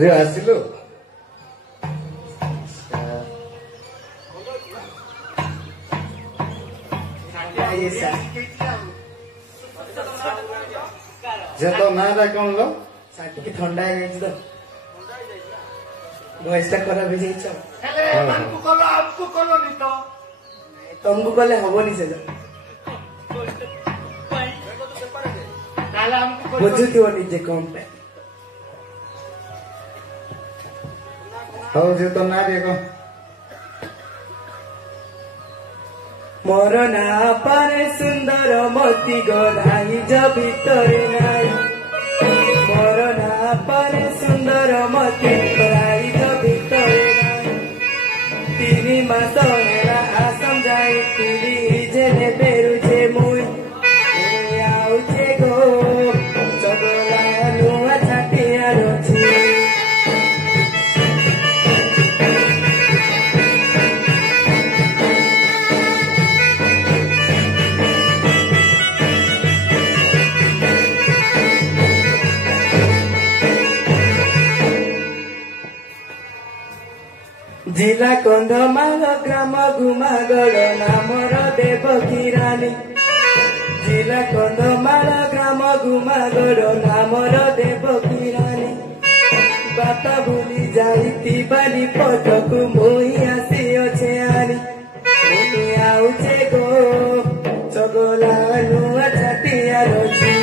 ଝିଅ ଆସିଲୁ ଝିଅ ତୋ ନାଁଟା କଣ ଲ ଟିକେ ଥଣ୍ଡା ହେଇଯାଇଛି ତ ଭଏସ ଟା ଖରାପ ହେଇଯାଇଛି ତମକୁ କଲେ ହବନି ସେ ବୁଝୁଥିବ ନିଜେ କଣ ପାଇଁ ହଉ ଝିଅ ତୋ ନାଁ ଟିକେ କହ ମୋର ନାଁ ପାରେ ସୁନ୍ଦର ମତି ଗଧାଇଜ ଭିତରେ ନାଇଁ ମୋର ନାଁ ପାରେ ସୁନ୍ଦର ମତି ଗଧାଇଜ ଭିତରେ ନାଇଁ 3 ମାସ ହେଲା ଆସାମ ଯାଇଥିଲି ଯେନେ ବେରୁଛେ ମୁଇଁ ଆଉଛେ ଗୋ ଚଗଲା ନୂଆ ଛାଟିଆର ଅଛି जिला कंधमाल ग्राम गुमागड़ नामर देवकी रानी जिला कंधमाल ग्राम गुमागड़ नामर देवकी रानी बात भूली जाइती बाली पटकु मुई आसी अच्छे आनी मुई आउचे गो चगला नुआ छाटिया रची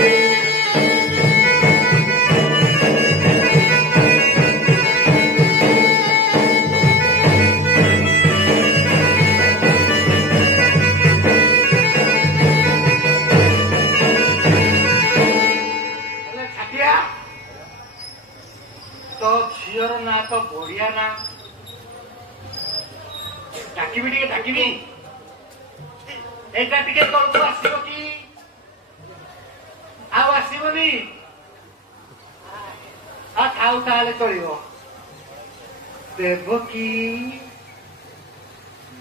तो झीर ना तो बढ़िया ना डाकिबी टे डाकिबी एटा टिके तलकु आसीबो कि आउ आसीबोनी आ थाउ ताले चलिबो देवकी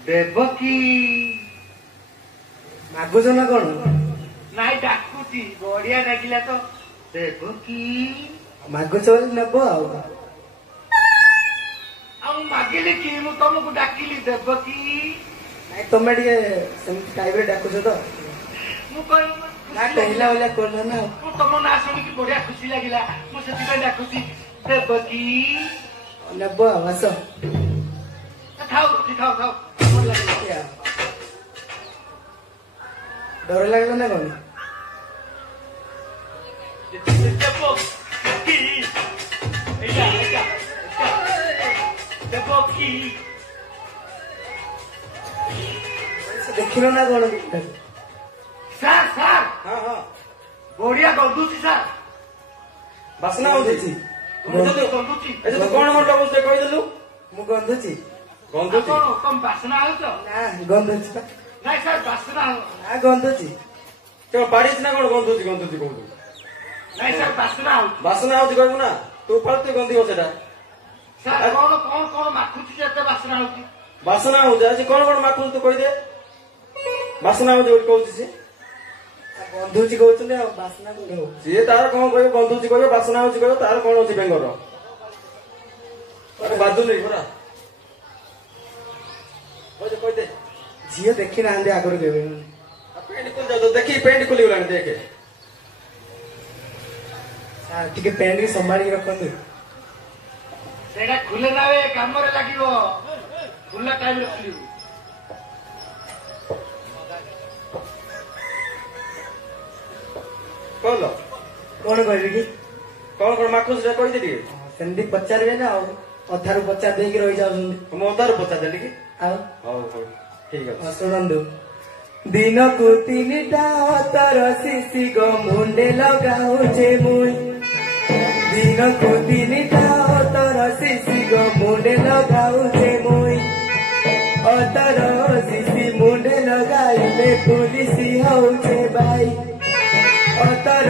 देवकी मागुछ ना कोन नाइ डाकुची बढ़िया डाकिला तो देवकी मागुछ बोली नबो आउ मागिले कि मु तुमको डाकिली देवकी नाइ तमे टिके सेमति टाइप डाकुछ तो मु कोन ना कहला वाला कोन ना मु तुम ना सुनी कि बढ़िया खुशी लागिला मु सेति पे डाकुची देवकी नबो आवास खाओ खाओ खाओ मन लागिला डर लागला ना कोन देखिल ना कौन सार सार हाँ हाँ बढ़िया गंधुची सार बासना होची गंधुची अच्छा तो कौन कौन लगुच कहि देलु मु गंधुची गंधुची तुम बासना आउछ ना गंधुची नाही सार बासना ना गंधुची तो पाड़ीच ना कौन गंधुची गंधुची कहू नाही सार बासना आउछ बासना आउछ कहू ना तू फालतू गंधी हो सेटा सार कौन कौन कौन माखुची जेते बासना आउछ बासना हो जा कौन कौन माखुच तू कहि दे बासना हो जो कहू छी गंधुची कहउछले आ बासना कहउ जे तार कोन कहयो गंधुची कहयो बासना होची कहयो तार कोन होची बेंगर अरे बादु नहीं पुरा कहि दे झियो देखि ना आंदे आगर केबे पेंट खुल जा तो देखी पेंट खुली गलानी देखे टिके पेंट के संभाली रखंदे सेटा खुले ना वे काम रे लागिवो खुला टाइम रे खुलिवो कहलो कौन कहबी कि कौन कौन माखुस रे कहि दे सेमती पचारबे ना अधारु पचार देकी रहि जाउछन हम अधारु पचार देली कि आ हो हो ठीक है सुनंदु दिन को 3टा तर शिशि गो मुंडे लगाउछे मुई दिन को 3टा तर शिशि गो मुंडे लगाउछे मुई अतर शिशि मुंडे लगाइले पुलिसी होउछे भाई अतर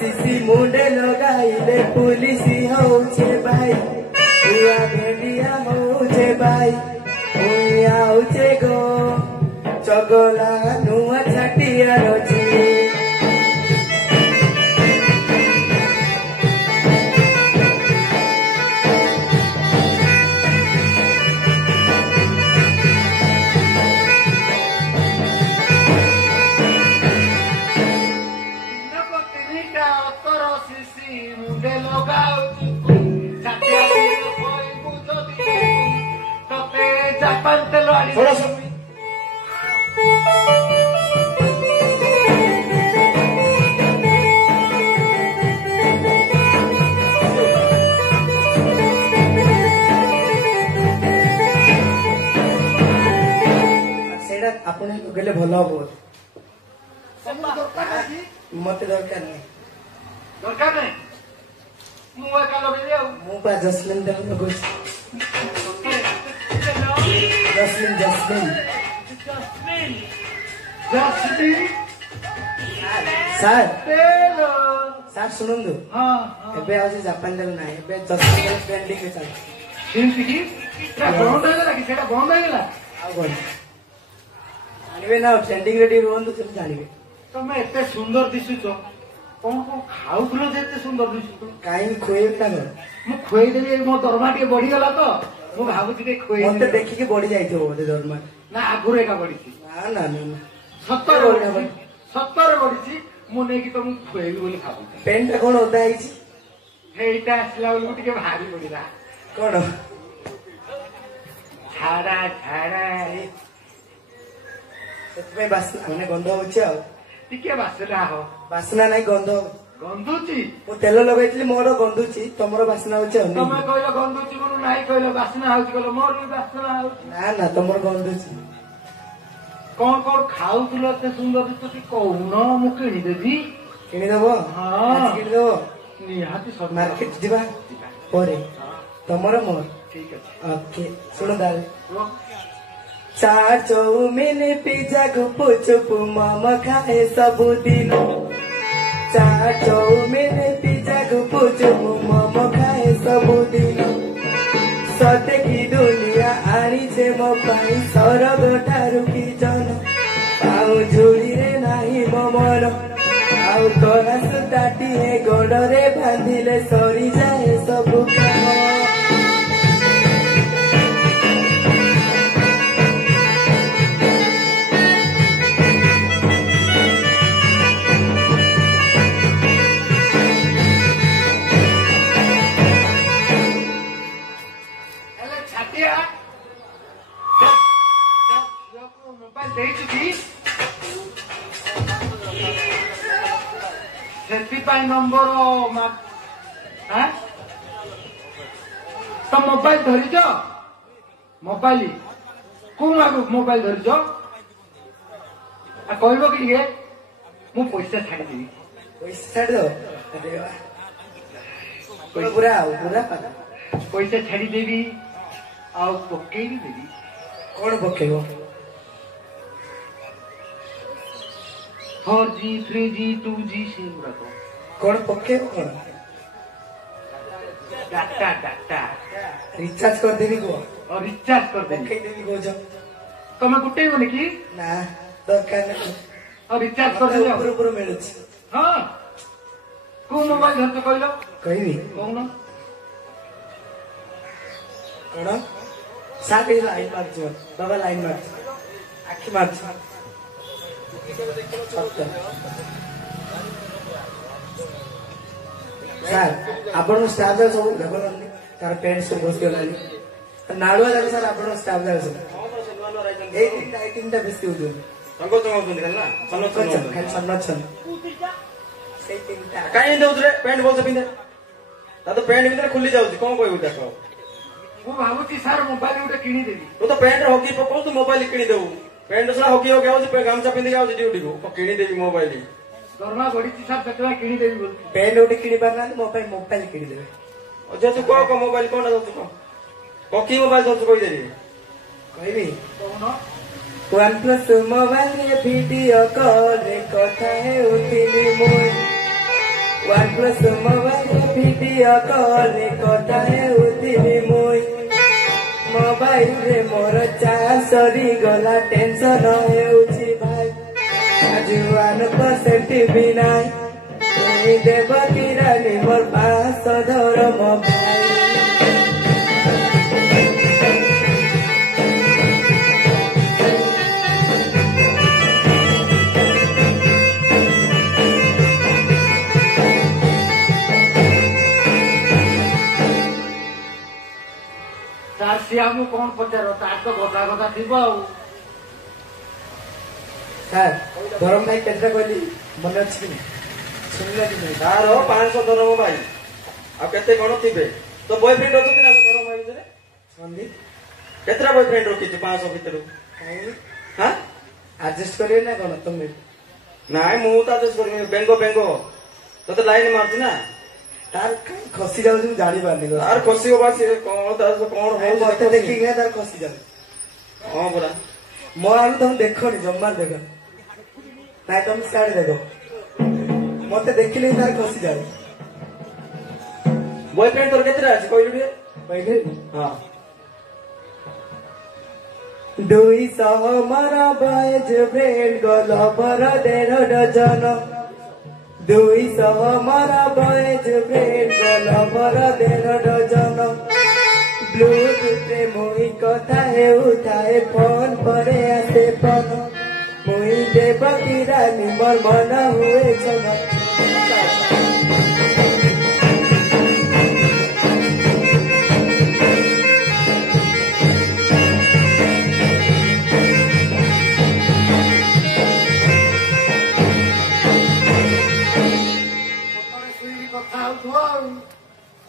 शिशि मुंडे लगाइले पुलिसी होउछे भाई हुआ भेड़िया होउछे भाई हुआ होउछे गो चगला नुआ छाटिया रची गाड़ी छोड़ो दे। सब। ସେଇଟା ଆପଣ ଗଲେ ଭଲ ହବ ସବୁ ଦରକାର ନାହିଁ ମତେ ଦରକାର ନାହିଁ ଦରକାର ନାହିଁ ମୁଁ ଏକା ଲଗେଇବି ଆଉ ମୁଁ ପା ଜସ୍ମିନ ଦେବ ଲଗଉଛି ଜସ୍ମିନ ସାର୍ ସାର୍ ଶୁଣନ୍ତୁ ହଁ ଏବେ ଆଉ ସେ ଜାପାନ ଦେବ ନାହିଁ ଏବେ ଜସ୍ମିନ ଟ୍ରେଣ୍ଡିଂ ରେ ଚାଲିଛି ସେମିତି କି ସେଟା ବନ୍ଦ ହେଇଗଲା କି ସେଟା ବନ୍ଦ ହେଇଗଲା ଆଉ କଣ ଜାଣିବେ ନା ଟ୍ରେଣ୍ଡିଂ ରେ ଟିକେ ରୁହନ୍ତୁ ସେମିତି ଜାଣିବେ ତମେ ଏତେ ସୁନ୍ଦର ଦିଶୁଛ କଣ କଣ ଖାଉଥିଲ ଯେ ଏତେ ସୁନ୍ଦର ଦିଶୁଛ କାହିଁକି ଖୁଏଇବି ନା କଣ ମୁଁ ଖୁଏଇଦେବି ମୋ ଦରମା ଟିକେ ବଢିଗଲା ତ ମୁଁ ଭାବୁଛି ଟିକେ ମତେ ଖୁଏଇଦେବି ଦେଖିକି ବଢି ଯାଇଥିବ ବୋଧେ ଦରମା ନା ଆଗରୁ ଏକା ବଢିଛି ନା ନା ନା ନା ସତରେ ବଢିଛି ସତରେ ବଢିଛି ମୁଁ ନେଇକି ତମକୁ ଖୁଏଇବି ବୋଲି ଭାବୁଛି ପେଣ୍ଟ ଟା କଣ ଓଦା ହେଇଛି ହେଇଟା ଆସିଲା ବେଳକୁ ଟିକେ ଭାରି ପଡିଲା କଣ ଝାଡା ଝାଡା ସେଥିପାଇଁ ବାସ୍ନା ମାନେ ଗନ୍ଧ ହଉଛି ଆଉ ଟିକେ ବାସିଲା ହବ ବାସ୍ନା ନାହିଁ ଗନ୍ଧ ଗନ୍ଧୁଛି ମୁଁ ତେଲ ଲଗେଇଥିଲି ମୋର ଗନ୍ଧୁଛି ତମର ବାସ୍ନା ହଉଛି ଆଉ ତମେ କହିଲ ଗନ୍ଧୁଛି ମୋର ନାଇଁ କହିଲ ବାସ୍ନା ହଉଛି କହିଲ ମୋର ବି ବାସ୍ନା ହଉଛି ନା ନା ତମର ଗନ୍ଧୁଛି କଣ କଣ ଖାଉଥିଲ ଏତେ ସୁନ୍ଦର ଦିଶୁଛି କହୁନ ମୁଁ କିଣିଦେବି କିଣିଦବ ହଁ। ଆଜି କିଣିଦବ ନିହାତି ସତ ମାର୍କେଟ ଯିବା ପରେ ତମର ମୋର ଠିକ ଅଛି ଓକେ ଶୁଣ ତାହେଲେ କୁହ। ଚାଟ ଚଉମିନ ପିଜ୍ଜା ଗୁପୁ ଚୁପୁ ମୋମୋ ଖାଏ ସବୁଦିନ ଚାଟ ଚଉମିନ ପିଜ୍ଜା ଗୁପୁ ଚୁପୁ ମୋମୋ ଖାଏ ସବୁଦିନ ସତେ କି ଦୁନିଆ ଆଣିଛେ ମୋ ପାଇଁ ସରଗ ଠାରୁ କି ଜନ ଆଉ ଝୁଳିରେ ନାହିଁ ମୋ ମନ ଆଉ କଳା ସୂତାଟିଏ ଗୋଡରେ ବାନ୍ଧିଲେ ସରିଯାଏ ସବୁ କାମ ହେଲେ ଛାତିଆ ମୋବାଇଲ ଦେଇଛୁ କି ସେଥିପାଇଁ ନମ୍ବର ତ ମୋବାଇଲ ଧରିଛ ମୋବାଇଲ କୋଉ ଆଗକୁ ମୋବାଇଲ ଧରିଛ କହିବ କି ଟିକେ ମୁଁ ପଇସା ଛାଡ଼ିଦେବି ପଇସା ଛାଡ଼ିଦବ ଆରେ ବା। ପୁରା ଆଉ ପୁରା ପାକା। ପଇସା ଛାଡ଼ିଦେବି ଆଉ ପକେଇବି ଦେବି କଣ ପକେଇବ 4G 3G 2G ସେଗୁଡାକ କଣ ପକେଇବ କଣ ଡାଟା ଡାଟା ରିଚାର୍ଜ କରିଦେବି କୁହ ଆଉ ରିଚାର୍ଜ କରିଦେବି ପକେଇଦେବି କହୁଛ ତମେ ଗୋଟେଇବନି କି ନା ଦରକାର ନାହିଁ ଆଉ ରିଚାର୍ଜ ମତେ କରିଦେବି ଉପରୁ ଉପରୁ ମିଳୁଛି ହଁ କୋଉ ମୋବାଇଲ ଧରିଛ କହିଲ କହିବି କହୁନ କଣ ସାର୍ ଏଇ ଲାଇନ୍ ମାରୁଛି ମତେ। ବାବା ଲାଇନ୍ ମାରୁଛି ଆଖି ମାରୁଛି ସତ ସାର୍ ଆପଣଙ୍କ ଷ୍ଟାଫ୍ ଯାକ ସବୁ ଦେଖୁନାହାନ୍ତି ତାର ପ୍ୟାଣ୍ଟ ସବୁ ବସିଗଲାଣି ନାଳୁଆ ଯାକ ସାର୍ ଆପଣଙ୍କ ଷ୍ଟାଫ୍ ଯାକ ସବୁ ଏଇ ତିନିଟା ବେଶୀ ହଉଛନ୍ତି ସଙ୍କୋଚ ହଉଛନ୍ତି ଖାଲି ନା ସନୋଚ ଖାଲି ସନ୍ନଛନ୍ ସେଇ ତିନିଟା କାହିଁ ଦଉଛୁ ରେ ପ୍ୟାଣ୍ଟ ଭଲସେ ପିନ୍ଧେ ତା ତ ପ୍ୟାଣ୍ଟ ଭିତରେ ଖୋଲି ଯାଉଛି କଣ କହିବୁ ତାକୁ ମୁଁ ଭାବୁଛି ସାର୍ ମୋବାଇଲ ଗୋଟେ କିଣିଦେବି ତୁ ତ ପ୍ୟାଣ୍ଟରେ ହକି ପକଉ ତୁ ମୋବାଇଲ କିଣିଦେବୁ ପ୍ୟାଣ୍ଟ ସିନା ହକି ହକି ଆଉଛି ଗାମୁଛା ପିନ୍ଧିକି ଆଉଛି ଡ୍ୟୁଟିକୁ କିଣିଦେବି ମୋବାଇଲ ଦରମା ବଢିଛି ସାର୍ ସେଥିପାଇଁ କିଣିଦେବି ବୋଲି ପେନ୍ ଗୋଟେ କିଣି ପାରୁନାହାନ୍ତି ମୋ ପାଇଁ ମୋବାଇଲ କିଣିଦେବେ ଅଜା ତୁ କହ ମୋବାଇଲ କଣଟା ଦଉଛୁ କହ କି ମୋବାଇଲ ଦଉଛୁ କହିଦେବି କହିବି କହୁନ ୱାନ୍ ପ୍ଲସ୍ ମୋବାଇଲରେ ଭିଡିଓ କଲରେ କଥା ହେଉଥିଲି ମୁଁ ୱାନ୍ ପ୍ଲସ୍ ମୋବାଇଲରେ ଭିଡିଓ କଲରେ କଥା ହେଉଥିଲି ମୁଁ ମୋବାଇଲରେ ମୋର ଚାର୍ଜ ସରିଗଲା ଟେନସନ ହେଉଛି ଭାଇ ଆଜି 1% ବି ନାହିଁ ପୁଣି ଦେବ କିରାଣି ମୋର 500 ଧର ମୋ ଭାଇ ତାର ସିଏ ଆମକୁ କଣ ପଚାର ତାର ତ ଗଦା ଗଦା ଥିବ ଆଉ। ସାର୍ ଧରମ ଭାଇ କେତେଟା କହିଲି ମନେ ଅଛି କି ଶୁଣିଲେ କି ନାହିଁ? ତାର 500 ଧରମ ଭାଇ ଆଉ କେତେ କଣ ଥିବେ। ତ ବୟଫ୍ରେଣ୍ଡ ଅଛନ୍ତି ନା ଧରମ ଭାଇ ଭିତରେ? ସନ୍ଦୀ କେତେଟା ବୟଫ୍ରେଣ୍ଡ ରଖିଛୁ 500 ଭିତରୁ? ହଁ ଆଡଜଷ୍ଟ କରିବେ ନା କଣ ତମେ? ନାଇଁ ମୁଁ ତ ଆଦେଶ କରିବି। ବେଙ୍ଗ ବେଙ୍ଗ ତତେ ଲାଇନ ମାରୁଛି ନା। ତାର କାଇଁ ଖସି ଯାଉଛି ମୁଁ ଜାଣିପାରୁନି। ତାର ଖସିବ ବା ସିଏ କଣ ତାର କଣ ହଉଛି ମତେ ଦେଖ। ଦେଖିକି ତାର ଖସି ଯାଉଛି। ହଁ ପରା ମୋ ଆଡୁ ତମେ ଦେଖନି ଜମାର ଦେଖ ନାଇଁ ତମେ ସିଆଡେ ଦେଖ ମତେ ଦେଖିଲେ ହିଁ ତାର ଖସି ଯାଉଛି। ବୟଫ୍ରେଣ୍ଡ ତୋର କେତେଟା ଅଛି କହିଲୁ ଟିକେ? କହିଲେ ହଁ 200 ମୋର ବଏଜ ଫ୍ରେଣ୍ଡ ଗଲ ପର 1.5 ଡଜନ। 200 ମୋର ବଏଜ ଫ୍ରେଣ୍ଡ ଗଲ ପର 1.5 ଡଜନ। ବ୍ଲୁଟୁଥରେ ମୁଇଁ କଥା ହେଉଥାଏ ଫୋନ ପରେ ଆସେ ଫୋନ। ମୁଇଁ ଦେବକୀ ରାନୀ ମୋର ମନ ହୁଏ ଛନ। ସକାଳେ ଶୋଇକି କଥା ହଉଥିବ ଆଉ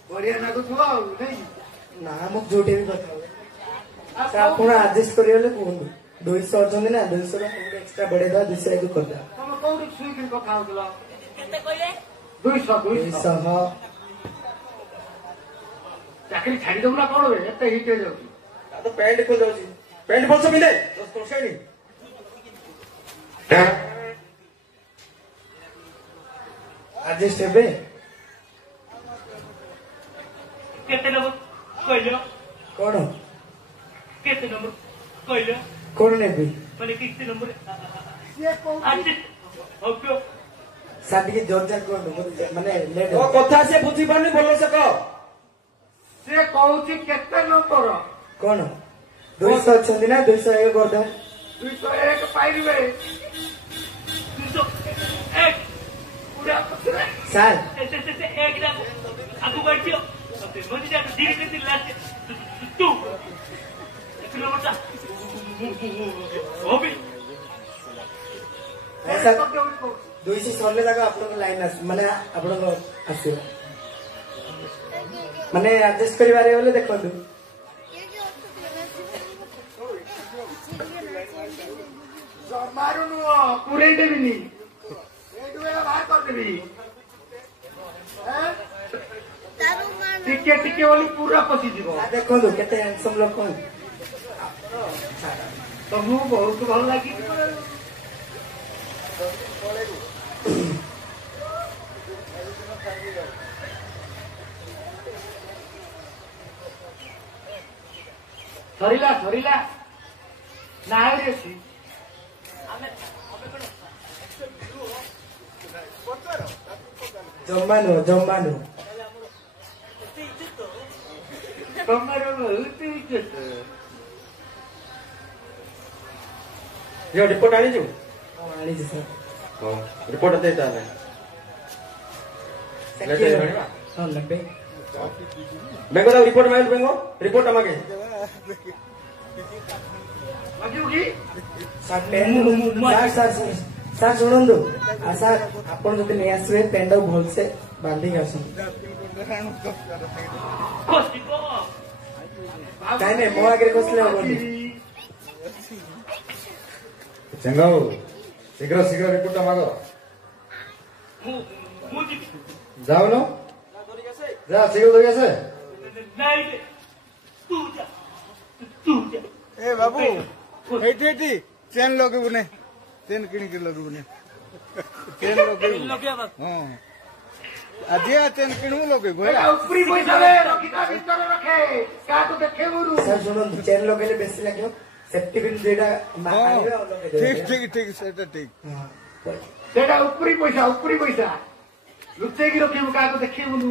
ବଢିଆ ଲାଗୁଥିବ ଆଉ ନାଇଁ। ନା ମୁଁ ଯୋଉଠି ବି କଥା ହୁଏ ସାର୍ ଆପଣ ଆଡଜଷ୍ଟ କରିଗଲେ କୁହନ୍ତୁ। 200 ଅଛନ୍ତି ନା 200 ଏକ୍ସଟ୍ରା ବଢେଇଦବା 200 ଏକ କରିଦବା। ତମେ କୋଉଠି ଶୋଇକି କଥା ହଉଥିଲ? କେତେ କହିଲେ? 200 200 ଚାକିରି ଛାଡିଦବୁ ନା କଣ ବେ ଏତେ ହିଟ୍ ହେଇଯାଉଛି? ତ ପ୍ୟାଣ୍ଟ ଖୋଲି ଯାଉଛି। ପ୍ୟାଣ୍ଟ ଭଲସେ ପିନ୍ଧେ ତୋଷେଣି। ଆଡଜଷ୍ଟ ହେବେ? କେତେ ନମ୍ବର କହିଲ? କଣ କେତେ ନମ୍ବର କହିଲ? କଣ ନେବି? ମାନେ କେତେ ନମ୍ବର? ସିଏ କହୁଛି ସାର୍ ଟିକେ ଜୋର ଜାର କୁହନ୍ତୁ ମାନେ ଲେଟ୍ ତୋ କଥା ସେ ବୁଝିପାରୁନି ଭଲସେ କହ। ସିଏ କହୁଛି କେତେ ନମ୍ବର? କଣ 200 ଅଛନ୍ତି ନା 200 ଏକ କରିଦବା। 201 ପାଇବେ। 201 ପୁରା ପଛରେ ସାର୍ ସେ ଏକ ଯାକୁ ଆଗକୁ ବାଢିଦିଅ। ମତେ ଯାକ ଧୀରେ ଧୀରେ ଲାଷ୍ଟ ତୁ କିଲୋମିଟର ହବି ସାର୍ 200 ସରିଲେ ତାକୁ ଆପଣଙ୍କ ଲାଇନ ଆସ ମାନେ ଆପଣଙ୍କ ଆସିବ ମାନେ ଆଡଜଷ୍ଟ କରିବାରେ ଗଲେ ଦେଖନ୍ତୁ। ଜମାରୁ ନୁହଁ ପୁରେଇ ଦେବିନି ଏଇଠୁ ବାହାର କରିଦେବି। ଟିକେ ଟିକେ ବୋଲି ପୁରା ପଶିଯିବ। ସାର୍ ଦେଖନ୍ତୁ କେତେ ହ୍ୟାଣ୍ଡସମ୍ ଲୋକ। ତମକୁ ବହୁତ ଭଲ ଲାଗିବ। ସରିଲା ସରିଲା ନା ଆହୁରି ଅଛି। ଜମା ନୁହଁ ଜମା ନୁହଁ। ତମର ବହୁତ ଇଜ୍ଜତ। ଝିଅ ରିପୋର୍ଟ ଆଣିଛୁ? ହଁ ଆଣିଛି ସାର୍। ହଁ ରିପୋର୍ଟ ଦେ ତାହେଲେ। ଲେଟ୍ ହେଇଗଲାଣି ବା। ହଁ ନେବେ। ବେଙ୍ଗ ତାକୁ ରିପୋର୍ଟ ମାଗିଲୁ ବେଙ୍ଗ ରିପୋର୍ଟ ମାଗେ। ମାଗିବୁ କି? ସାର୍ ସାର୍ ସାର୍ ଶୁଣନ୍ତୁ ଆଉ ସାର୍ ଆପଣ ଯଦି ନେଇ ଆସିବେ ପେଣ୍ଡକୁ ଭଲସେ ବାନ୍ଧିକି ଆସନ୍ତୁ। ନାଇଁ ନାଇଁ ମୋ ଆଗରେ ଖସିଲେ ହବନି। ଚେଙ୍ଗ ଶୀଘ୍ର ଶୀଘ୍ର ରିପୋର୍ଟଟା ମାଗ। ଯାଉନ ଯା ଶୀଘ୍ର ଧରି ଆସେ। ए बाबू एठी एठी चेन लगेबु ने चेन किणी के लगेबु ने चेन लगेबु हां आजे चेन किणु लगेबु ଏଇଟା ଉପରି ପଇସା ରେ ରଖିଥା ଭିତରେ ରଖେ କାହାକୁ ଦେଖେଇବୁରୁ। ସାର୍ ଶୁଣନ୍ତୁ ଚେନ୍ ଲଗେଇଲେ ବେଶୀ ଲାଗିବ। ସେଫ୍ଟି ପିନ୍ ଦୁଇଟା ଆଣିବେ ଆଉ ଲଗେଇଦେବେ। ठीक ठीक ठीक सेटा ठीक ହଁ। ସେଇଟା ଉପରି ପଇସା ଲୁଚେଇକି ରଖିବୁ କାହାକୁ ଦେଖେଇବୁନୁ।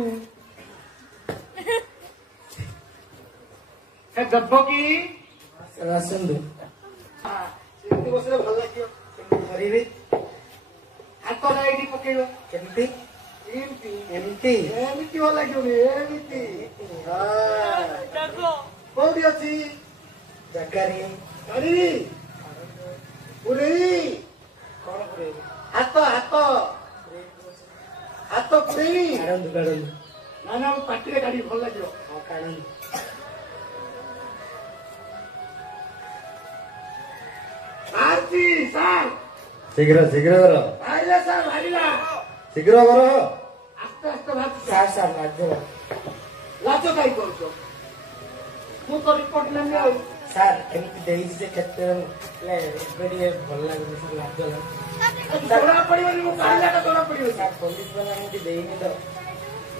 ସେ ଦେବ କି ସାର୍ ଆସନ୍ତୁ। ଏମିତି ବସିଲେ ଭଲ ଲାଗିବ। କେମିତି ଧରିବି? ହାତଟା ଏଇଠି ପକେଇବ କେମିତି? ଏମିତି ଏମିତି ଏମିତି ଭଲ ଲାଗିବନି ଏମିତି। କୋଉଠି ଅଛି ଜାଗାରେ କାଲି ପୁରେଇ କଣ କରିବି ହାତ ହାତ ହାତ ପୁରେଇ କାଢନ୍ତୁ କାଢନ୍ତୁ ନା ନା ମୁଁ ପାଟିରେ କାଢିବି ଭଲ ଲାଗିବ ହଁ କାଢନ୍ତୁ ବାହାରିଛି ସାର୍ ଶୀଘ୍ର ଶୀଘ୍ର କର ବାହାରିଲା ସାର୍ ବାହାରିଲା ଶୀଘ୍ର କର ଆସ୍ତେ ଆସ୍ତେ ବାହାରିଛି ସାର୍ ସାର୍ ଲାଜ ଲାଜ କାହିଁ କରୁଛ ମୁଁ ତ ରିପୋର୍ଟ ନେବି ଆଉ ସାର୍ ଏମିତି ଦେଇଛି ଯେ କେତେ ଏବେ ଟିକେ ଭଲ ଲାଗୁନି ସାର୍ ଲାଜ ଲାଗୁଛି ଜଣା ପଡିବନି ମୁଁ କାଢିଲାଟା ଜଣା ପଡିବନି ସାର୍ ପୋଲିସ ବାଲା ଏମିତି ଦେଇନି ତ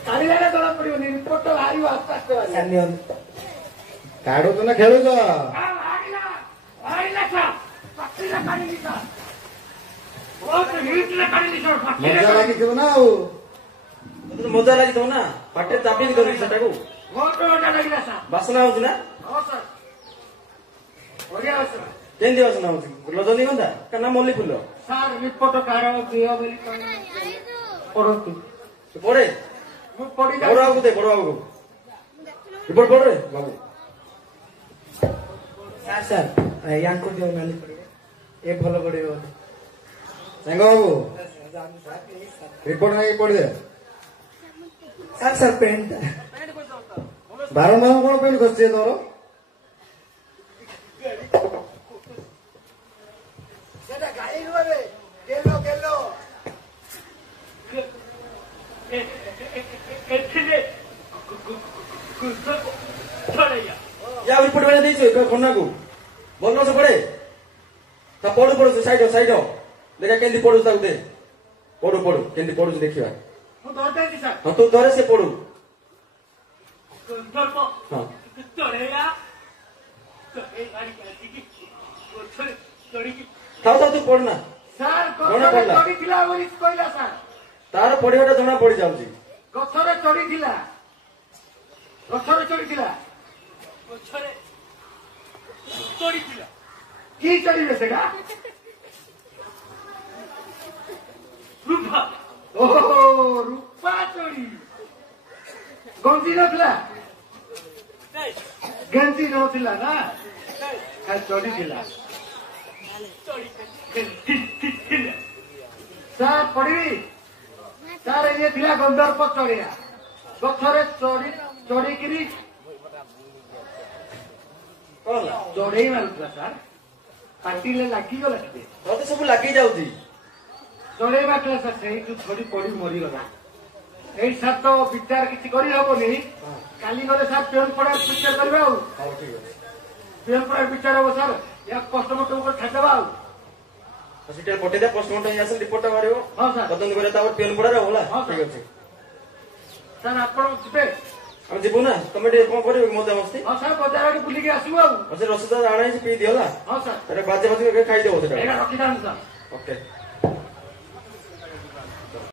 କାଢିଲାଟା ଜଣା ପଡିବନି ରିପୋର୍ଟ ବାହାରିବ ଆସ୍ତେ ଆସ୍ତେ ବାହାରିବ ସାର୍ ନିଅନ୍ତୁ କାଢୁଛ ନା ଖେଳୁଛ ବାହାରିଲା ବାହାରିଲା ସାର୍ ପାଟିରେ କାଢିଲି ସାର୍ ବହୁତ ହିଟରେ କାଢିଲି ସାର୍ ପାଟିରେ ମଜା ଲାଗିଥିବ ନା ଆଉ ତତେ ତ ମଜା ଲାଗିଥିବ ନା ପାଟିରେ ଚାପିକି ଧରିକି ସେଟାକୁ ବହୁତ ମଜା ଲାଗିଲା ସାର୍ ବାସନା ହଉଛି ନା ହଁ ସାର୍ ବଢିଆ ଅଛି କେମିତି ବାସନା ହଉଛି ରଜନୀଗନ୍ଧା ନା ମଲ୍ଲି ଫୁଲ ସାର୍ ରିପୋର୍ଟ କାଢ ଦିଅ ବୋଲି ପଢନ୍ତୁ ତୁ ପଢେ ମୁଁ ପଢି ବଡ ବାବୁକୁ ଦେ ବଡ ବାବୁକୁ ରିପୋର୍ଟ ପଢ ରେ ବାବୁ ସାର୍ ସାର୍ ୟାଙ୍କୁ ଦିଅ ନାଲି ପଡ଼ିବେ ଏ ଭଲ ପଡ଼ିବେ ବୋଧେ ସାଙ୍ଗ ବାବୁ ରିପୋର୍ଟ ନେଇକି ପଢିଦେ ସାର୍ ସାର୍ ପ୍ୟାଣ୍ଟ ବାରମ୍ବାର କଣ ପେଣ୍ଟ ଖସୁଛି ତୋର ସେଟା ଗାଈ ରୁହେ ଗେଲୋ ଗେଲୋ ଏଥିରେ ଛଡ଼େଇଆ ୟା ରିପୋର୍ଟ ବେଳା ଦେଇଛୁ ଖନ୍ନାକୁ ଭଲ ସେ ପଢେ ତା ପଢୁ ପଢୁଛୁ ସାଇଡ ସାଇଡ ଦେଖା କେମିତି ପଢୁଛୁ ତାକୁ ଦେ ପଢୁ ପଢୁ କେମିତି ପଢୁଛୁ ଦେଖିବା ମୁଁ ଧରିଦେଇଛି ସାର୍ ହଁ ତୁ ଧରେ ସେ ପଢୁ ଗନ୍ଧର୍ବ ହଁ ଚଢ଼େଇଆ ଚଢ଼େଇ ମାରିକି ଆସିକି ଗଛରେ ଚଢ଼ିକି ଥାଉ ଥାଉ ତୁ ପଢ ନା ସାର୍ ଜଣା ଗଛରେ ପଡିଲା। ଚଢିଥିଲା ବୋଲି କହିଲା ସାର୍ ତାର ପଢିବାଟା ଜଣା ପଡି ଯାଉଛି ଗଛରେ ଚଢିଥିଲା ଗଛରେ ଚଢିଥିଲା ଗଛରେ ଚଢ଼ିଥିଲା କି ଚଢିବେ ସେଟା ରୂପା ଓହୋ ରୂପା ଚଢି ଗଞ୍ଜି ନଥିଲା ନାଇଁ ଗେଞ୍ଜି ନଥିଲା ନା ନାଇଁ ଖାଲି ଚଢିଥିଲା ଚଢ଼ିଥିଲା ସାର୍ ପଢିବି ସାର୍ ଇଏ ଥିଲା ଗନ୍ଧର୍ପ ଚଢିଆ ଗଛରେ ଚଢିକିରି କଣ ହେଲା ଚଢେଇ ମାରୁଥିଲା ସାର୍ ପାଟିରେ ଲାଗିଗଲା ଟିକେ ତତେ ସବୁ ଲାଗି ଯାଉଛି ଚଢେଇ ମାରୁଥିଲା ସାର୍ ସେଇଠୁ ଥରି ପଡି ମରିଗଲା ଏଇ ସାର୍ ତ ବିଚାର କିଛି କରିହବନି କାଲି ଗଲେ ସାର୍ ପିଅନ ପଡାରେ ବିଚାର କରିବା ଆଉ ହଉ ଠିକ ଅଛି ପିଅନ ପଡାରେ ବିଚାର ହବ ସାର୍ ୟା କଷ୍ଟମଷ୍ଟ ଉପରେ ଛାଡ଼ିଦେବା ଆଉ ହସ୍ପିଟାଲ ପଠେଇଦେ ପୋଷ୍ଟମର୍ଟମ ହେଇ ଆସିଲେ ରିପୋର୍ଟଟା ବାହାରିବ ହଁ ସାର୍ ତଦନ୍ତ କରିବା ତାପରେ ପିଅନ ପଡାରେ ହେଲା ହଁ, ସାର୍। ଠିକ ଅଛି ସାର୍ ଆପଣ ଯିବେ ଆମେ ଯିବୁ ନା ତମେ ଟିକେ କଣ କରିବ ମଜାମସ୍ତି ହଁ ସାର୍ ବଜାର ଆଡେ ବୁଲିକି ଆସିବୁ ଆଉ ସେ ରସଦ ଆଣା ହେଇଛି ପିଇ ଦିଅ ହେଲା ହଁ ସାର୍ ଏଟା ବାଜେ ବାଜେ ଖାଇଦେବ ସେଟା ଏଇଟା ରଖିଥାନ୍ତୁ ସାର୍ ଓକେ